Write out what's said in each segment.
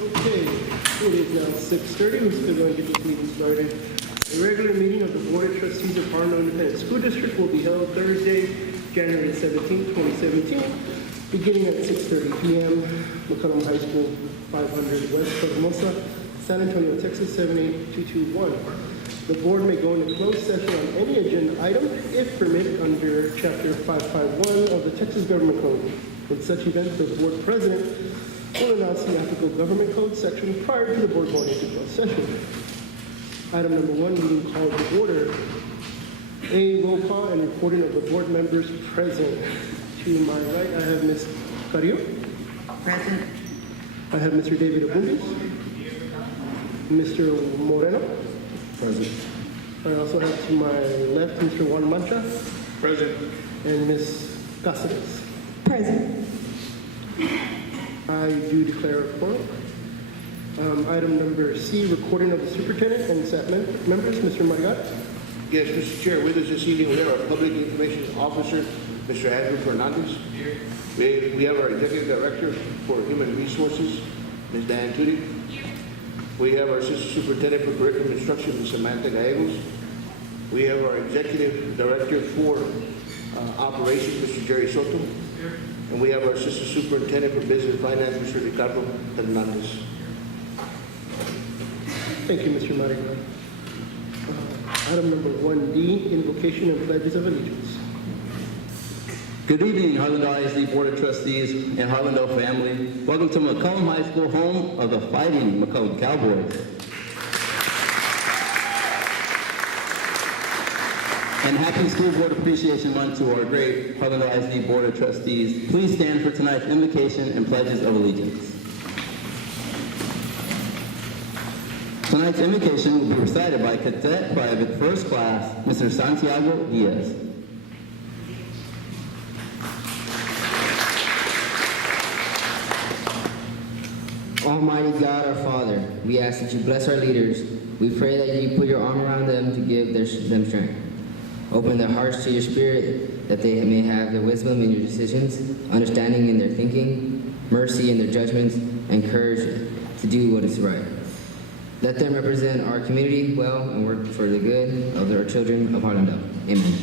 Okay, it is now 6:30. We're still going to get this meeting started. A regular meeting of the Board of Trustees of Harlem Independent School District will be held Thursday, January 17, 2017, beginning at 6:30 p.m. McCollum High School, 500 West Formosa, San Antonio, Texas, 78221. The board may go into closed session on any agenda item if permitted under Chapter 551 of the Texas Government Code. In such event, the board president will announce the applicable government code section prior to the board going into closed session. Item number 1, meeting called to order. A roll call and reporting of the board members present. To my right, I have Ms. Carrillo. Present. I have Mr. David Abundis. Mr. Moreno. Present. I also have to my left Mr. Juan Mancha Present. and Ms. Cáceres. Present. I do declare a quorum. Item number C, recording of the superintendent and staff members. Mr. Margat. Yes, Mr. Chair, with us this evening, we have our Public Information Officer, Mr. Andrew Fernandez. We have our Executive Director for Human Resources, Ms. Diane Tudy. We have our Assistant Superintendent for Curriculum Instruction, Ms. Samantha Gallegos. We have our Executive Director for Operations, Mr. Jerry Soto. And we have our Assistant Superintendent for Business and Finance, Mr. Ricardo Hernandez. Thank you, Mr. Margat. Item number 1D, invocation and pledges of allegiance. Good evening, Harlandale ISD Board of Trustees and Harlandale family. Welcome to McCollum High School, home of the Fighting McCollum Cowboys. And happy School Board Appreciation Month to our great Harlandale ISD Board of Trustees. Please stand for tonight's invocation and pledges of allegiance. Tonight's invocation will be recited by Cadet Private First Class, Mr. Santiago Diaz. Almighty God, our Father, we ask that you bless our leaders. We pray that you put your arm around them to give them strength. Open their hearts to your spirit, that they may have the wisdom in your decisions, understanding in their thinking, mercy in their judgments, and courage to do what is right. Let them represent our community well and work for the good of our children of Harlandale. Amen.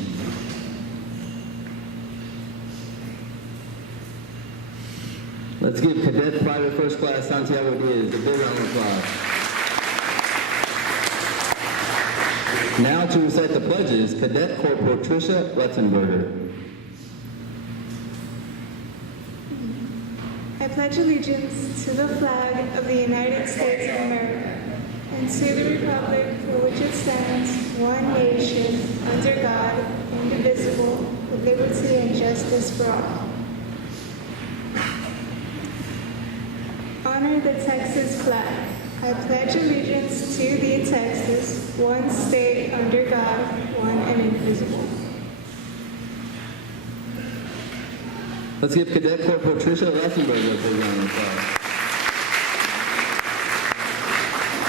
Let's give Cadet Private First Class Santiago Diaz a big round of applause. Now to recite the pledges, Cadet Corporal Tricia Letzenberger. I pledge allegiance to the flag of the United States of America and to the republic for which it stands, one nation, under God, indivisible, with liberty and justice for all. Honor the Texas flag. I pledge allegiance to the Texas, one state under God, one and indivisible. Let's give Cadet Corporal Tricia Letzenberger a big round of applause.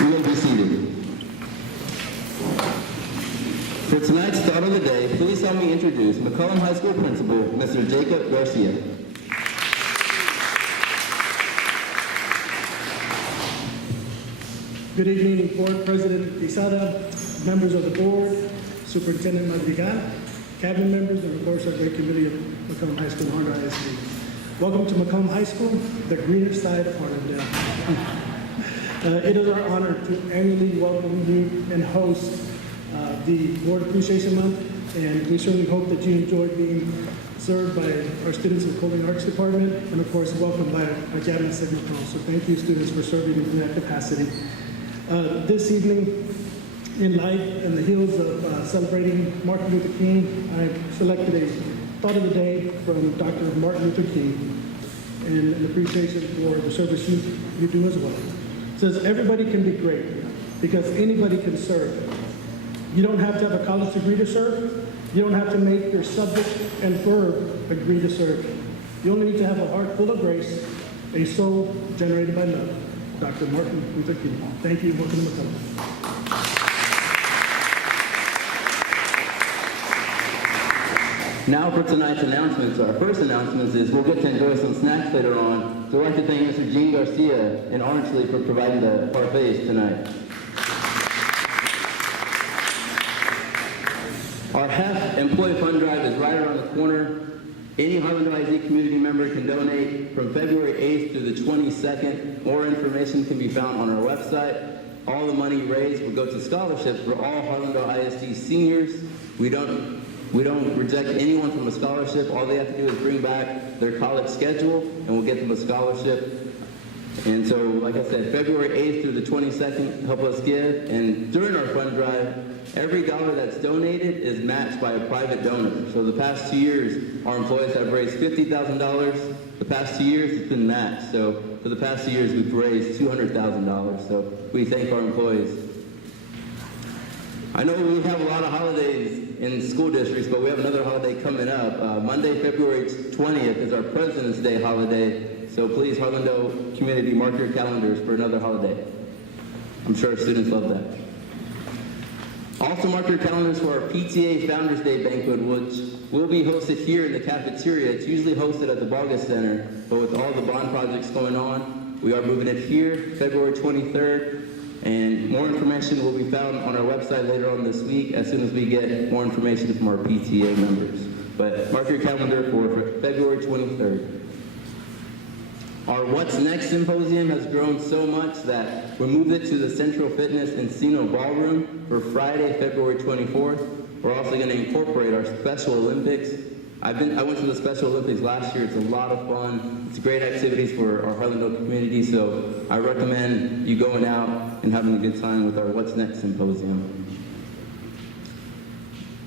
You may be seated. For tonight's thought of the day, please help me introduce McCollum High School Principal, Mr. Jacob Garcia. Good evening, Board President Pisada, members of the board, Superintendent Madrigal, cabinet members, and of course our great committee of McCollum High School, Harlandale ISD. Welcome to McCollum High School, the greener side of Harlandale. It is our honor to annually welcome you and host the Board Appreciation Month, and we certainly hope that you enjoyed being served by our students in the Culinary Arts Department, and of course welcomed by our cabinet secretary. So thank you, students, for serving in that capacity. This evening, in light and the heels of celebrating Martin Luther King, I selected a thought of the day from Dr. Martin Luther King, and an appreciation for the service you do as well. It says, everybody can be great because anybody can serve. You don't have to have a college degree to serve. You don't have to make your subject and verb agree to serve. You only need to have a heart full of grace, a soul generated by love. Dr. Martin Luther King. Thank you. Welcome to McCollum. Now for tonight's announcements. Our first announcement is we'll get to enjoy some snacks later on So I'd like to thank Mr. Gene Garcia and Orange Leaf for providing the parfaits tonight. Our HEF Employee Fund Drive is right around the corner. Any Harlandale ISD community member can donate from February 8th through the 22nd. More information can be found on our website. All the money raised will go to scholarships for all Harlandale ISD seniors. We don't reject anyone from a scholarship. All they have to do is bring back their college schedule and we'll get them a scholarship. And so, like I said, February 8th through the 22nd, help us give. And during our fund drive, every dollar that's donated is matched by a private donor. So the past 2 years, our employees have raised $50,000. The past 2 years, it's been matched. So for the past 2 years, we've raised $200,000. So we thank our employees. I know we have a lot of holidays in school districts, but we have another holiday coming up. Monday, February 20th is our President's Day holiday. So please, Harlandale community, mark your calendars for another holiday. I'm sure students love that. Also mark your calendars for our PTA Founders Day banquet, which will be hosted here in the cafeteria. It's usually hosted at the Vargas Center, but with all the bond projects going on, we are moving it here, February 23rd. And more information will be found on our website later on this week as soon as we get more information from our PTA members. But mark your calendar for February 23rd. Our What's Next symposium has grown so much that we moved it to the Central Fitness Encino Ballroom for Friday, February 24th. We're also going to incorporate our Special Olympics. I went to the Special Olympics last year. It's a lot of fun. It's great activities for our Harlandale community, so I recommend you going out and having a good time with our What's Next symposium.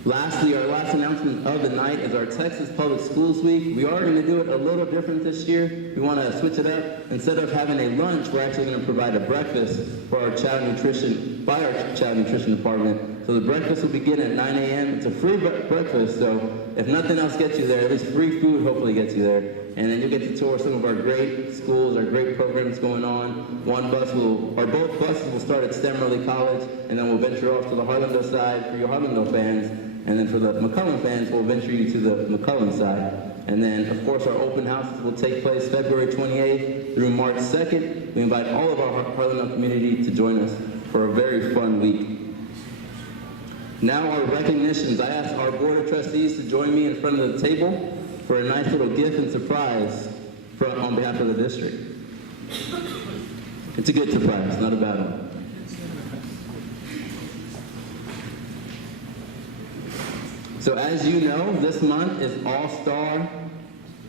Lastly, our last announcement of the night is our Texas Public Schools Week. We are going to do it a little different this year. We want to switch it up. Instead of having a lunch, we're actually going to provide a breakfast for our child nutrition, by our child nutrition department. So the breakfast will begin at 9 a.m. It's a free breakfast, so if nothing else gets you there, at least free food hopefully gets you there. And then you'll get to tour some of our great schools, our great programs going on. Both buses will start at Stemmerly College, and then we'll venture off to the Harlandale side for your Harlandale fans. And then for the McCullen fans, we'll venture you to the McCullen side. And then, of course, our open houses will take place February 28th through March 2nd. We invite all of our Harlandale community to join us for a very fun week. Now our recognitions. I asked our Board of Trustees to join me in front of the table for a nice little gift and surprise on behalf of the district. It's a good surprise, not a bad one. So as you know, this month is All-Star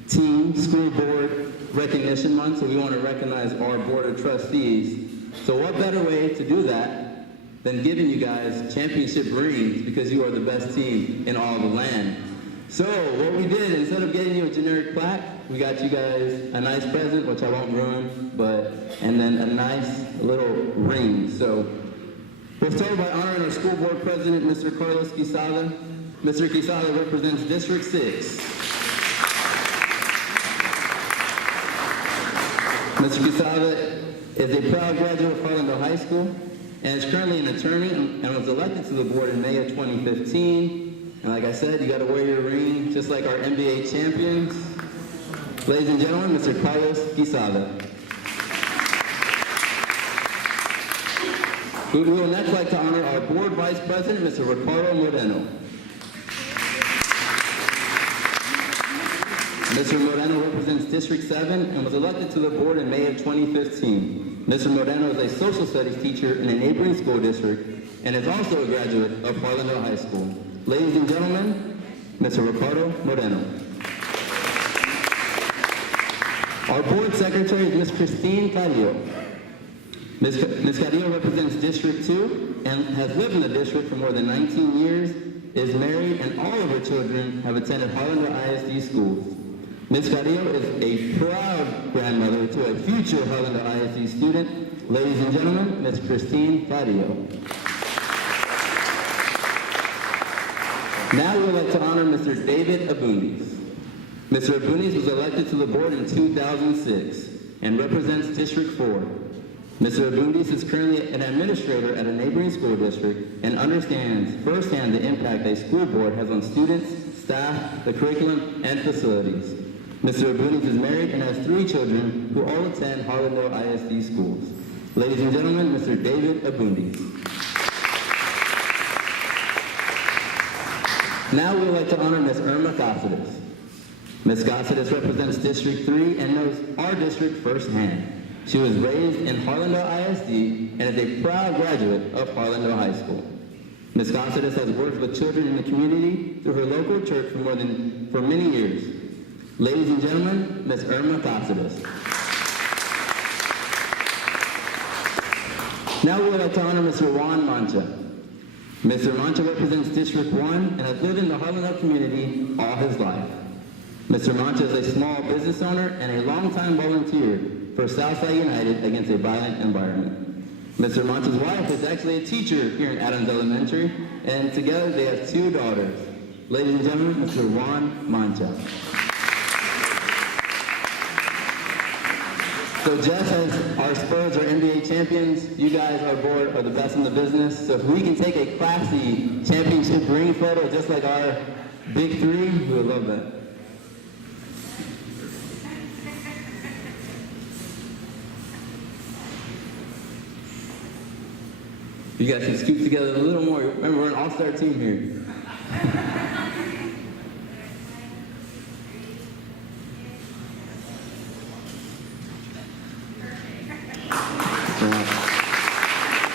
Team School Board Recognition Month, so we want to recognize our Board of Trustees. So what better way to do that than giving you guys championship rings because you are the best team in all the land. So what we did, instead of getting you a generic plaque, we got you guys a nice present, which I won't ruin, and then a nice little ring. So we'll start by honoring our school board president, Mr. Carlos Quezada. Mr. Quezada represents District 6. Mr. Quezada is a proud graduate of Harlandale High School and is currently an attorney and was elected to the board in May of 2015. And like I said, you got to wear your ring just like our NBA champions. Ladies and gentlemen, Mr. Carlos Quezada. We will next like to honor our board vice president, Mr. Ricardo Moreno. Mr. Moreno represents District 7 and was elected to the board in May of 2015. Mr. Moreno is a social studies teacher in a neighboring school district and is also a graduate of Harlandale High School. Ladies and gentlemen, Mr. Ricardo Moreno. Our board secretary is Ms. Christine Carrillo. Ms. Carrillo represents District 2 and has lived in the district for more than 19 years, is married, and all of her children have attended Harlandale ISD schools. Ms. Carrillo is a proud grandmother to a future Harlandale ISD student. Ladies and gentlemen, Ms. Christine Carrillo. Now we would like to honor Mr. David Abundis. Mr. Abundis was elected to the board in 2006 and represents District 4. Mr. Abundis is currently an administrator at a neighboring school district and understands firsthand the impact a school board has on students, staff, the curriculum, and facilities. Mr. Abundis is married and has 3 children who all attend Harlandale ISD schools. Ladies and gentlemen, Mr. David Abundis. Now we would like to honor Ms. Irma Cáceres. Ms. Cáceres represents District 3 and knows our district firsthand. She was raised in Harlandale ISD and is a proud graduate of Harlandale High School. Ms. Cáceres has worked with children in the community through her local church for many years. Ladies and gentlemen, Ms. Irma Cáceres. Now we would like to honor Mr. Juan Mancha. Mr. Mancha represents District 1 and has lived in the Harlandale community all his life. Mr. Mancha is a small business owner and a longtime volunteer for Southside United Against a Violent Environment. Mr. Mancha's wife is actually a teacher here in Adams Elementary, and together they have 2 daughters. Ladies and gentlemen, Mr. Juan Mancha. So just as our Spurs are NBA champions, you guys, our board, are the best in the business. So if we can take a classy championship ring photo just like our big 3, we would love that. You guys can scoop together a little more. Remember, we're an all-star team here.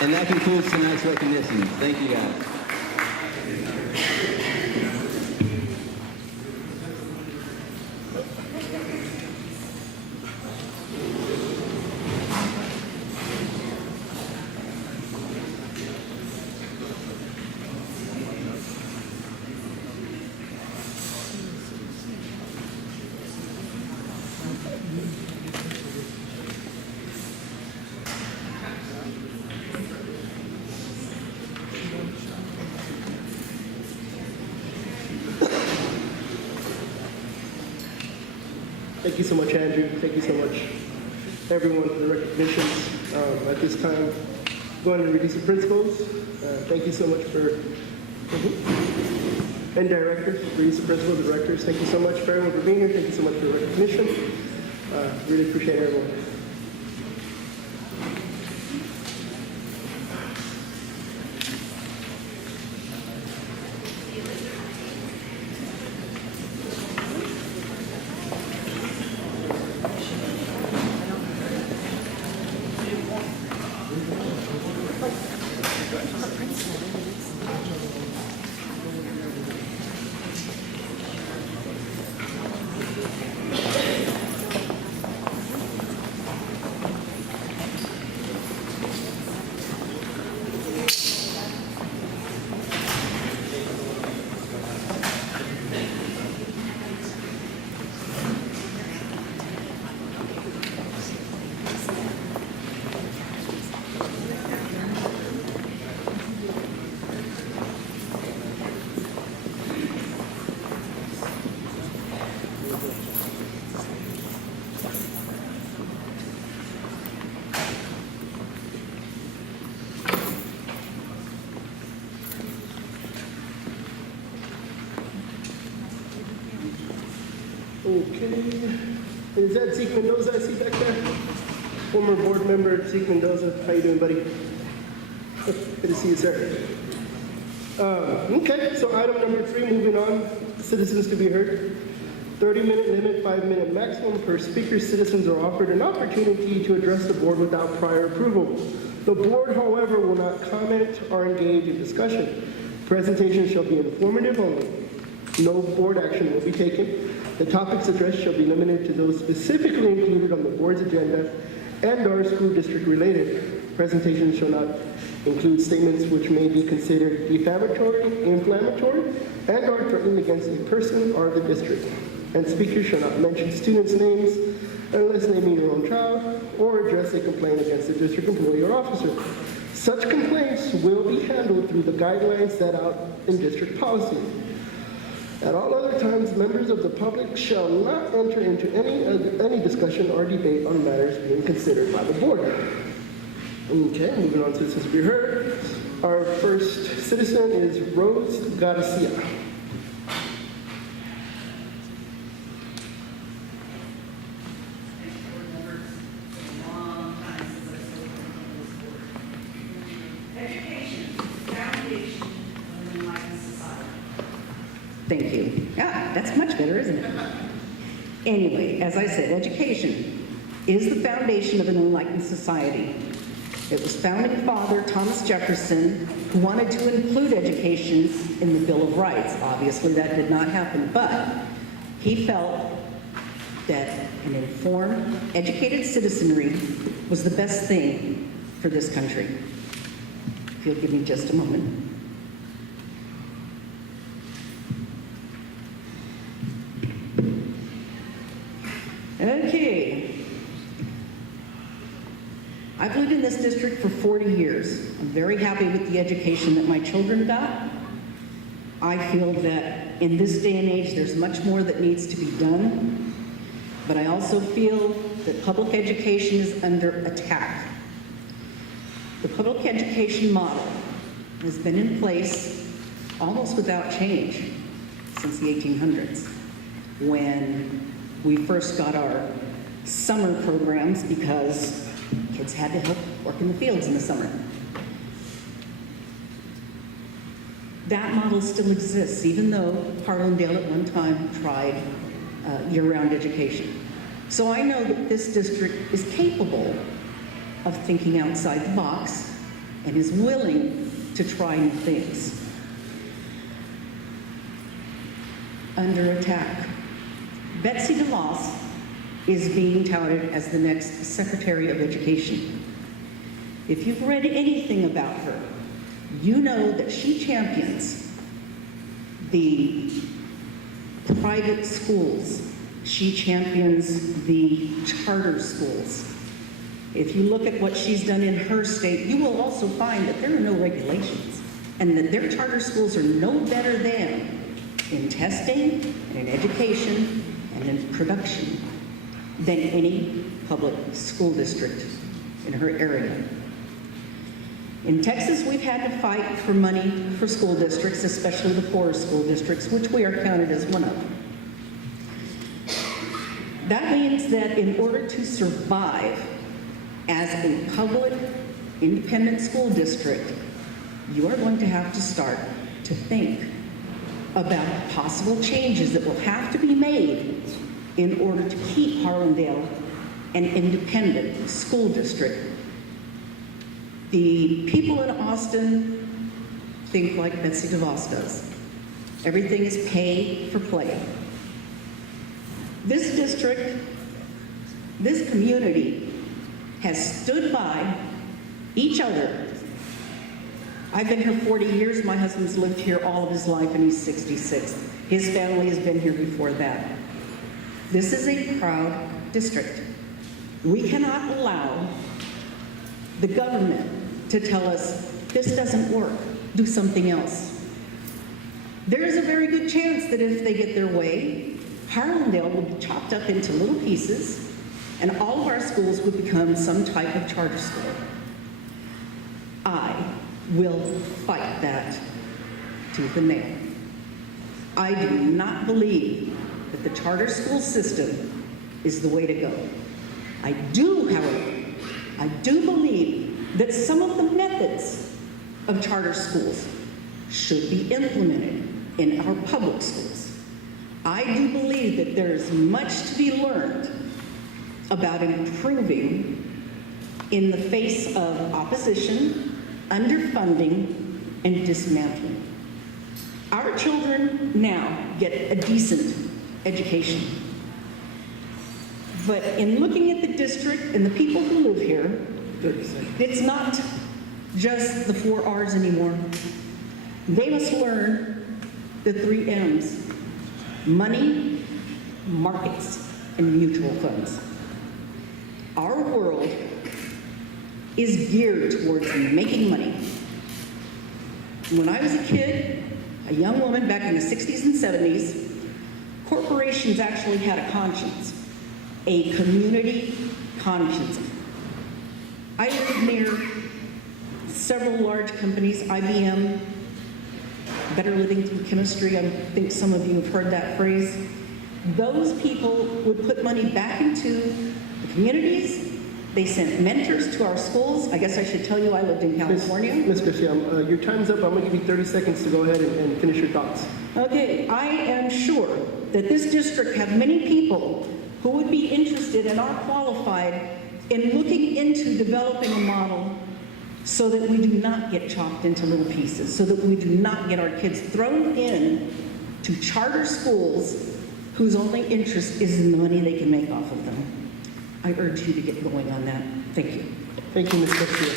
And that concludes tonight's recognition. Thank you, guys. Thank you so much, Andrew. Thank you so much, everyone, for the recognitions. At this time, going to release the principals. Thank you so much for, and directors, release the principals, the directors. Thank you so much for everyone for being here. Thank you so much for the recognition. Really appreciate everyone. Okay. Is that Zeke Mendoza I see back there? Former board member Zeke Mendoza. How you doing, buddy? Good to see you, sir. Okay, so item number 3, moving on. Citizens to be heard. 30-minute limit, 5-minute maximum per speaker. Citizens are offered an opportunity to address the board without prior approval. The board, however, will not comment or engage in discussion. Presentations shall be informative only. No board action will be taken. The topics addressed shall be limited to those specifically included on the board's agenda and are school district related. Presentations shall not include statements which may be considered defamatory, inflammatory, and are threatening against a person or the district. And speakers shall not mention students' names unless naming their own child or address a complaint against a district employee or officer. Such complaints will be handled through the guidelines set out in district policy. At all other times, members of the public shall not enter into any discussion or debate on matters being considered by the board. Okay, moving on to citizens to be heard. Our first citizen is Rose Garcia. Thank you. Yeah, that's much better, isn't it? Anyway, as I said, education is the foundation of an enlightened society. It was founding father Thomas Jefferson who wanted to include education in the Bill of Rights. Obviously, that did not happen, but he felt that an informed, educated citizenry was the best thing for this country. If you'll give me just a moment. Okay. I've lived in this district for 40 years. I'm very happy with the education that my children got. I feel that in this day and age, there's much more that needs to be done. But I also feel that public education is under attack. The public education model has been in place almost without change since the 1800s, when we first got our summer programs because kids had to help work in the fields in the summer. That model still exists, even though Harlandale at one time tried year-round education. So I know that this district is capable of thinking outside the box and is willing to try new things. Under attack. Betsy DeVos is being touted as the next Secretary of Education. If you've read anything about her, you know that she champions the private schools. She champions the charter schools. If you look at what she's done in her state, you will also find that there are no regulations and that their charter schools are no better than in testing, and in education, and in production than any public school district in her area. In Texas, we've had to fight for money for school districts, especially the poor school districts, which we are counted as one of. That means that in order to survive as a public, independent school district, you are going to have to start to think about possible changes that will have to be made in order to keep Harlandale an independent school district. The people in Austin think like Betsy DeVos does. Everything is pay for play. This district, this community has stood by each other. I've been here 40 years. My husband's lived here all of his life and he's 66. His family has been here before that. This is a proud district. We cannot allow the government to tell us, this doesn't work, do something else. There is a very good chance that if they get their way, Harlandale will be chopped up into little pieces and all of our schools would become some type of charter school. I will fight that tooth and nail. I do not believe that the charter school system is the way to go. I do, however, I do believe that some of the methods of charter schools should be implemented in our public schools. I do believe that there is much to be learned about improving in the face of opposition, underfunding, and dismantling. Our children now get a decent education. But in looking at the district and the people who live here, it's not just the 4 R's anymore. They must learn the 3 M's: money, markets, and mutual funds. Our world is geared towards making money. When I was a kid, a young woman back in the 60s and 70s, corporations actually had a conscience, a community conscience. I lived near several large companies, IBM, Better Living Through Chemistry, I think some of you have heard that phrase. Those people would put money back into the communities They sent mentors to our schools. I guess I should tell you I lived in California. Ms. Garcia, your time's up. I'm going to give you 30 seconds to go ahead and finish your thoughts. Okay, I am sure that this district have many people who would be interested and are qualified in looking into developing a model so that we do not get chopped into little pieces, so that we do not get our kids thrown in to charter schools whose only interest is in the money they can make off of them. I urge you to get going on that. Thank you. Thank you, Ms. Garcia.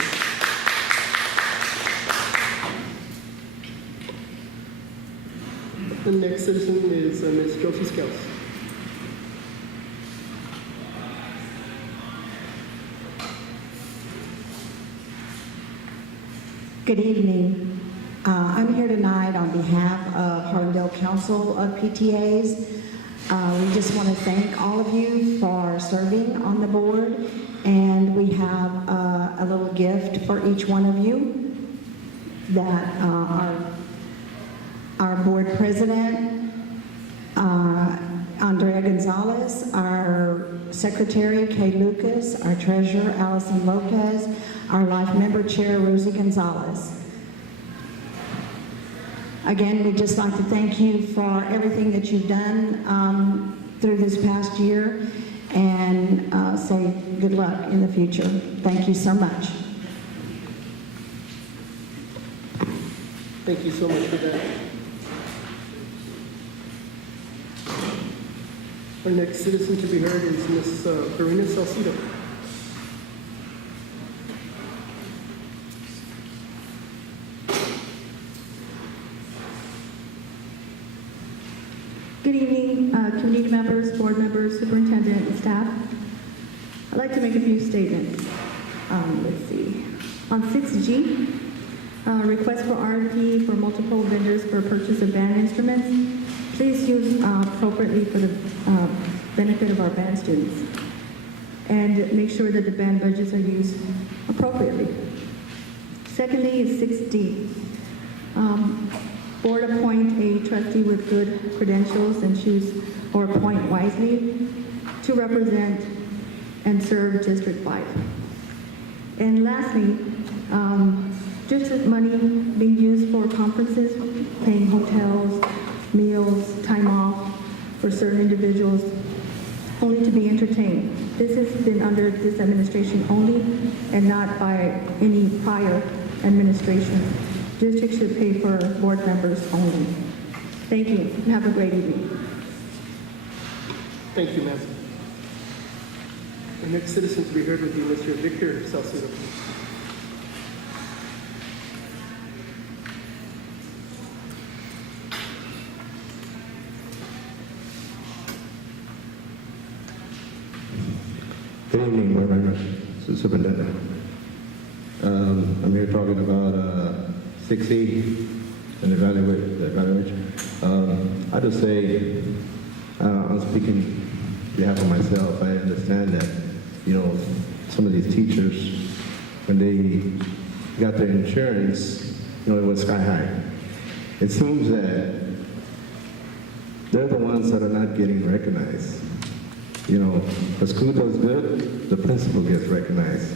The next citizen is Ms. Josie Scales. Good evening. I'm here tonight on behalf of Harlandale Council of PTAs. We just want to thank all of you for serving on the board, and we have a little gift for each one of you that our board president, Andrea Gonzalez, our secretary, Kay Lucas, our treasurer, Allison Lopez, our life member chair, Rosie Gonzalez. Again, we'd just like to thank you for everything that you've done through this past year, and say good luck in the future. Thank you so much. Thank you so much for that. Our next citizen to be heard is Ms. Karina Salcido. Good evening, community members, board members, superintendent, and staff. I'd like to make a few statements. Let's see. On 6G, request for RFP for multiple vendors for purchase of band instruments. Please use appropriately for the benefit of our band students. And make sure that the band budgets are used appropriately. Secondly is 6D. Board appoint a trustee with good credentials and choose or appoint wisely to represent and serve District 5. And lastly, district money being used for conferences, paying hotels, meals, time off for certain individuals, only to be entertained. This has been under this administration only and not by any prior administration. District should pay for board members only. Thank you, and have a great evening. Thank you, ma'am. The next citizen to be heard would be Mr. Victor Salcido. Good evening, board members, superintendent. I'm here talking about 6E and the evaluation. I just say, I'm speaking on behalf of myself. I understand that, some of these teachers, when they got their insurance, it was sky high. It seems that they're the ones that are not getting recognized. The school does good, the principal gets recognized.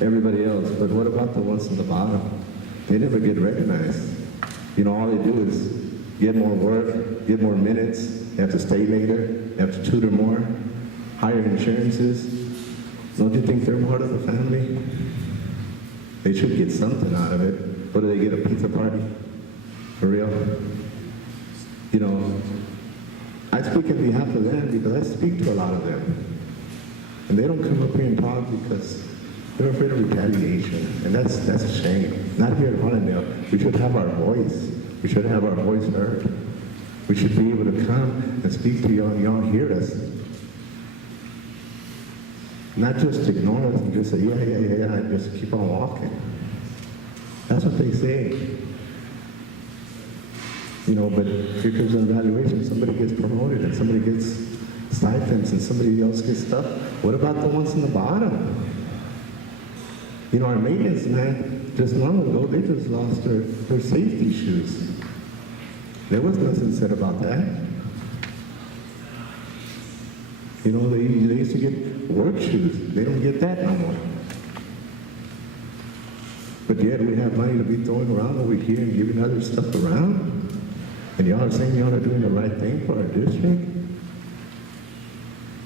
Everybody else. But what about the ones at the bottom? They never get recognized. All they do is get more work, get more minutes, they have to stay later, they have to tutor more, higher insurances. Don't you think they're part of the family? They should get something out of it. What do they get, a pizza party? For real? I speak on behalf of them because I speak to a lot of them. And they don't come up here and talk because they're afraid of retaliation. And that's a shame. Not here at Harlandale. We should have our voice. We should have our voice heard. We should be able to come and speak to y'all and y'all hear us. Not just ignore us and just say, yeah, and just keep on walking. That's what they say. But here comes an evaluation. Somebody gets promoted and somebody gets stipends and somebody else gets stuff. What about the ones in the bottom? Our maintenance man, just long ago, they just lost their safety shoes. There was nothing said about that. You know, they used to get work shoes. They don't get that no more. But yet we have money to be throwing around over here and giving other stuff around. And y'all are saying y'all are doing the right thing for our district.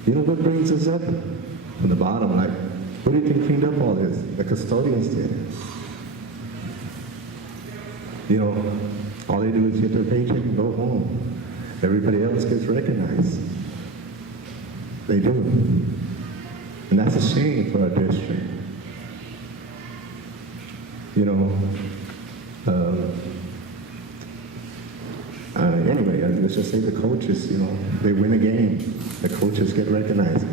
You know what brings us up? From the bottom, like, who do you think cleaned up all this? The custodians did. You know, all they do is get their paycheck and go home. Everybody else gets recognized. They do. And that's a shame for our district. You know, anyway, let's just say the coaches, you know, they win a game. The coaches get recognized.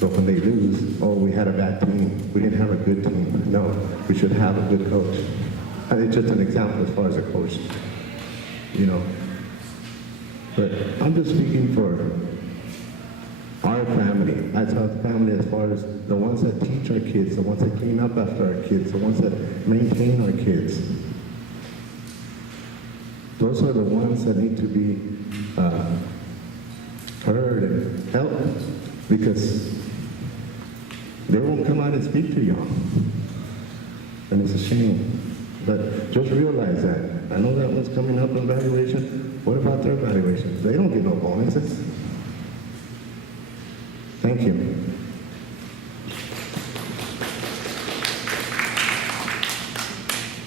But when they lose, oh, we had a bad team. We didn't have a good team. No, we should have a good coach. It's just an example as far as a coach, you know. But I'm just speaking for our family. That's our family as far as the ones that teach our kids, the ones that clean up after our kids, the ones that maintain our kids. Those are the ones that need to be heard and helped, because they won't come out and speak to y'all. And it's a shame. But just realize that. I know that one's coming up on evaluation. What about their evaluations? They don't get no bonuses. Thank you.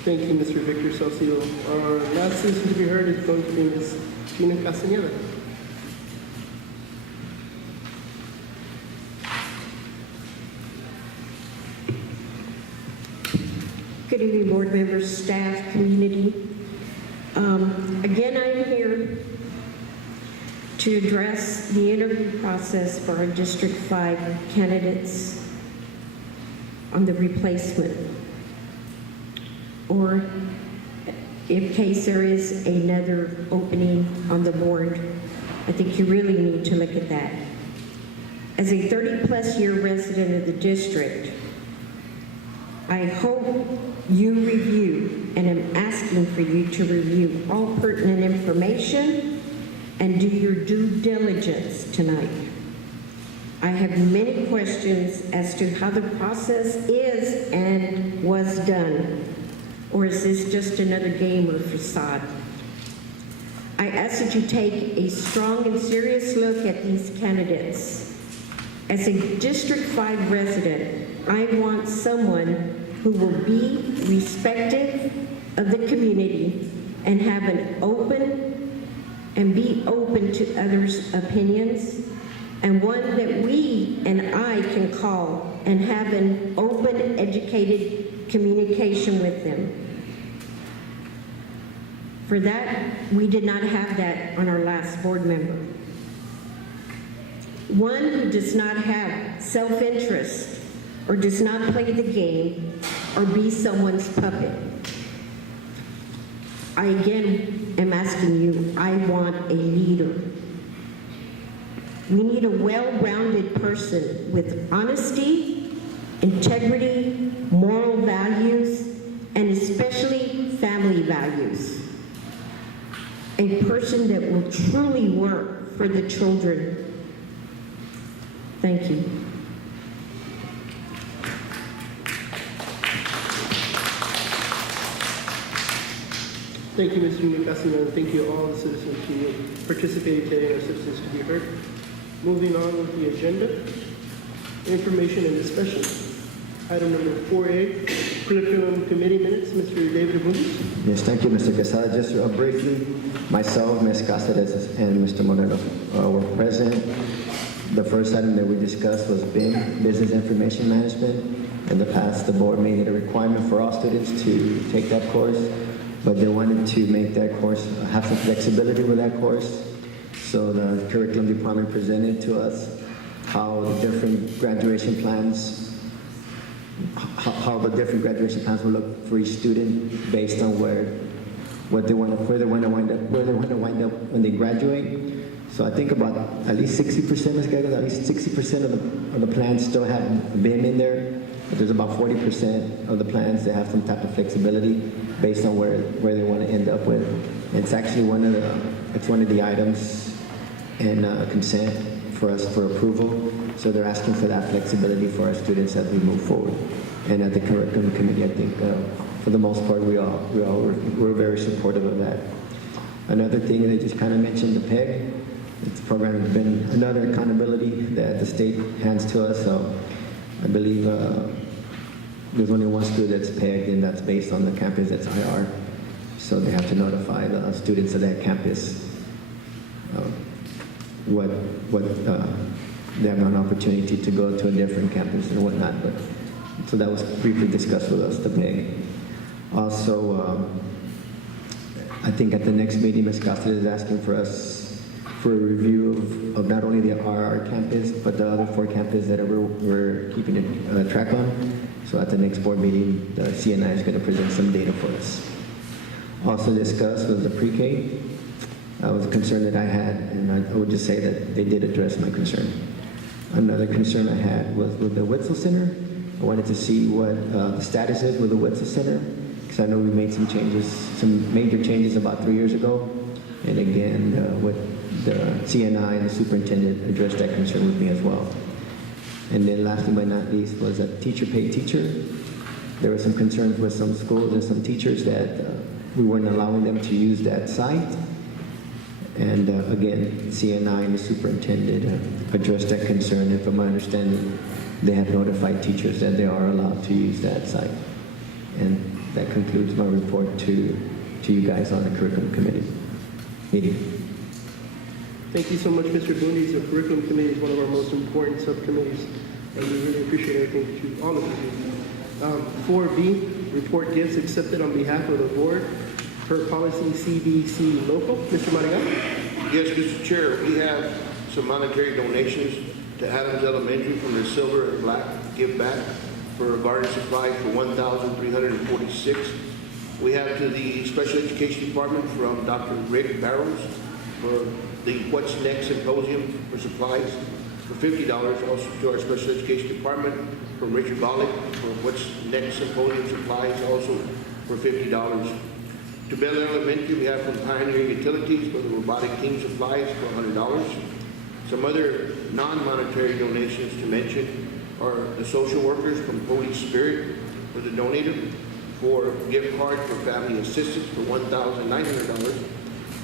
Thank you, Mr. Victor Salcido. Our last citizen to be heard is going to be Ms. Gina Castañeda. Good evening, board members, staff, community. Again, I'm here to address the interview process for our District 5 candidates on the replacement. Or in case there is another opening on the board, I think you really need to look at that. As a 30-plus year resident of the district, I hope you review, and I'm asking for you to review all pertinent information and do your due diligence tonight. I have many questions as to how the process is and was done. Or is this just another game or facade? I ask that you take a strong and serious look at these candidates. As a District 5 resident, I want someone who will be respectful of the community and have an be open to others' opinions, and one that we and I can call and have an open, educated communication with them. For that, we did not have that on our last board member. One who does not have self-interest or does not play the game or be someone's puppet. I again am asking you, I want a leader. We need a well-rounded person with honesty, integrity, moral values, and especially family values. A person that will truly work for the children. Thank you. Thank you, Ms. Gina Castañeda, and thank you all the citizens who participated today and our citizens to be heard. Moving on with the agenda, information and discussion. Item number 4A, curriculum committee minutes. Mr. David Abundis. Yes, thank you, Mr. Quesada. Just briefly, myself, Ms. Cáceres, and Mr. Moreno were present. The first item that we discussed was BIM, Business Information Management. In the past, the board made it a requirement for all students to take that course, but they wanted to make that course, have some flexibility with that course. So the curriculum department presented to us how the different graduation plans will look for each student based on where they want to wind up when they graduate. So I think about at least 60%, Ms. Gagos, at least 60% of the plans still have BIM in there. But there's about 40% of the plans that have some type of flexibility based on where they want to end up with. And it's actually one of the items in consent for us for approval. So they're asking for that flexibility for our students as we move forward. And at the curriculum committee, I think for the most part, we're very supportive of that. Another thing, they just kind of mentioned the PEG. This program has been another accountability that the state hands to us. So I believe there's only one school that's pegged, and that's based on the campus that's IR. So they have to notify the students of that campus what they have an opportunity to go to a different campus and whatnot. But so that was briefly discussed with us, the PEG. Also, I think at the next meeting, Ms. Costa is asking for us for a review of not only the RR campus, but the other 4 campuses that we're keeping a track on. So at the next board meeting, the CNI is going to present some data for us. Also discussed was the pre-K. That was a concern that I had, and I would just say that they did address my concern. Another concern I had was with the Wetzel Center. I wanted to see what the status is with the Wetzel Center, because I know we made some changes, some major changes about 3 years ago. And again, with the CNI and the superintendent addressed that concern with me as well. And then lastly but not least was a teacher paid teacher. There were some concerns with some schools and some teachers that we weren't allowing them to use that site. And again, CNI and the superintendent addressed that concern, and from my understanding, they have notified teachers that they are allowed to use that site. And that concludes my report to you guys on the curriculum committee meeting. Thank you so much, Mr. Bundes. The curriculum committee is one of our most important subcommittees, and we really appreciate everything to all of you. 4B, report gifts accepted on behalf of the board per policy CBC local. Mr. Marigal? Yes, Mr. Chair, we have some monetary donations to Adams Elementary from their Silver and Black Give Back for garden supplies for $1,346. We have to the Special Education Department from Dr. Rick Barrows for the What's Next Symposium for supplies for $50. Also to our Special Education Department from Richard Bollick for What's Next Symposium supplies, also for $50. To Bel Air Elementary, we have from Pioneer Utilities for the robotic team supplies for $100. Some other non-monetary donations to mention are the social workers from Holy Spirit for the donator, for gift card for family assistance for $1,900.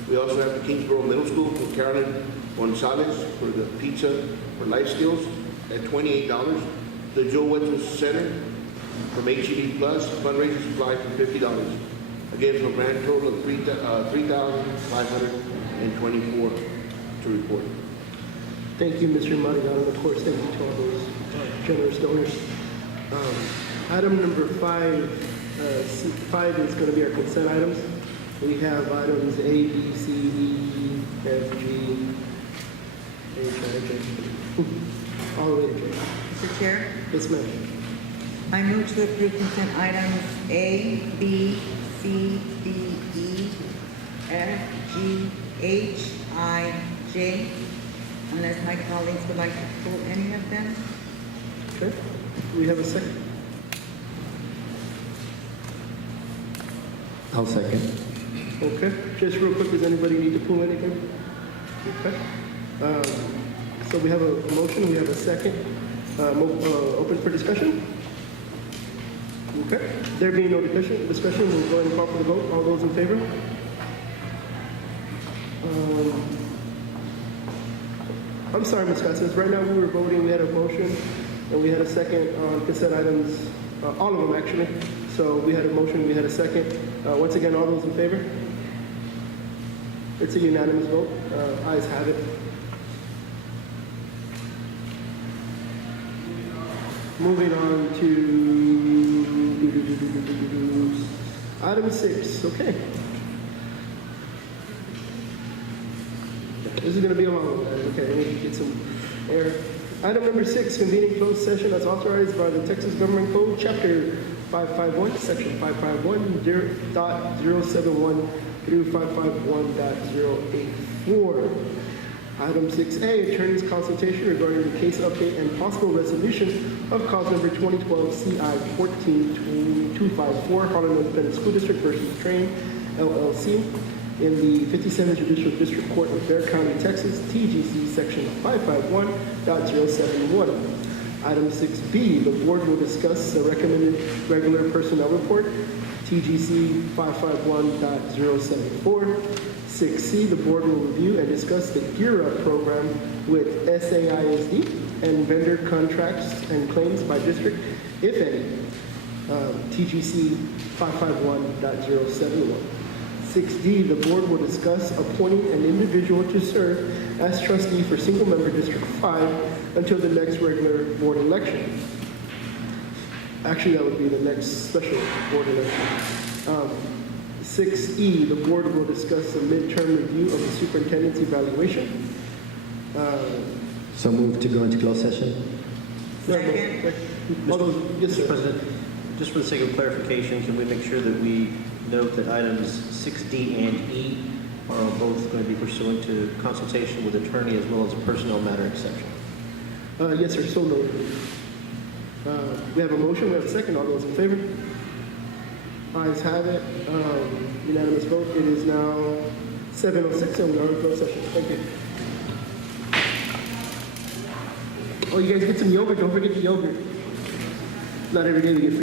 We also have the Kingsborough Middle School for Carolyn Gonzalez for the pizza for life skills at $28. The Joe Wetzel Center from HEB Plus fundraising supply for $50. Again, for a grand total of $3,524 to report. Thank you, Mr. Marigal, and of course, thank you to all those generous donors. Item number 5 is going to be our consent items. We have items A, B, C, E, F, G, H, I, J, all the way to J. Mr. Chair, Yes, ma'am. I move to approve consent items A, B, C, D, E, F, G, H, I, J, unless my colleagues would like to pull any of them. Okay. We have a second. I'll second. Okay. Just real quick, does anybody need to pull anything? Okay. So we have a motion, we have a second. Open for discussion? Okay. There being no discussion, we'll go ahead and call for the vote. All those in favor? I'm sorry, Ms. Casas. Right now we were voting, we had a motion, and we had a second on consent items, all of them actually. So we had a motion, we had a second. Once again, all those in favor? It's a unanimous vote. Ayes have it. Moving on to item 6. Okay. This is going to be a long one, guys. Okay, I need to get some air. Item number 6, convening closed session as authorized by the Texas Government Code, Chapter 551, Section 551.071 through 551.084. Item 6A, attorney's consultation regarding the case update and possible resolution of cause number 2012 CI 14254, Harlan Independent School District versus Train LLC. in the 57th Judicial District Court of Bexar County, Texas, TGC Section 551.071. Item 6B, the board will discuss the recommended regular personnel report, TGC 551.074. 6C, the board will review and discuss the Gear Up program with SAISD and vendor contracts and claims by district, if any, TGC 551.071. 6D, the board will discuss appointing an individual to serve as trustee for single-member District 5 until the next regular board election. Actually, that would be the next special board election. 6E, the board will discuss the midterm review of the superintendent's evaluation. So move to go into closed session. All those, yes, Mr. sir. President, just for the sake of clarification, can we make sure that we note that items 6D and E are both going to be pursuant to consultation with attorney as well as a personnel matter exception? Yes, sir, so noted. We have a motion, we have a second. All those in favor? Ayes have it. Unanimous vote. It is now 7:06 and we are in closed session. Thank you. Oh, you guys get some yogurt. Don't forget the yogurt. Not every day we get free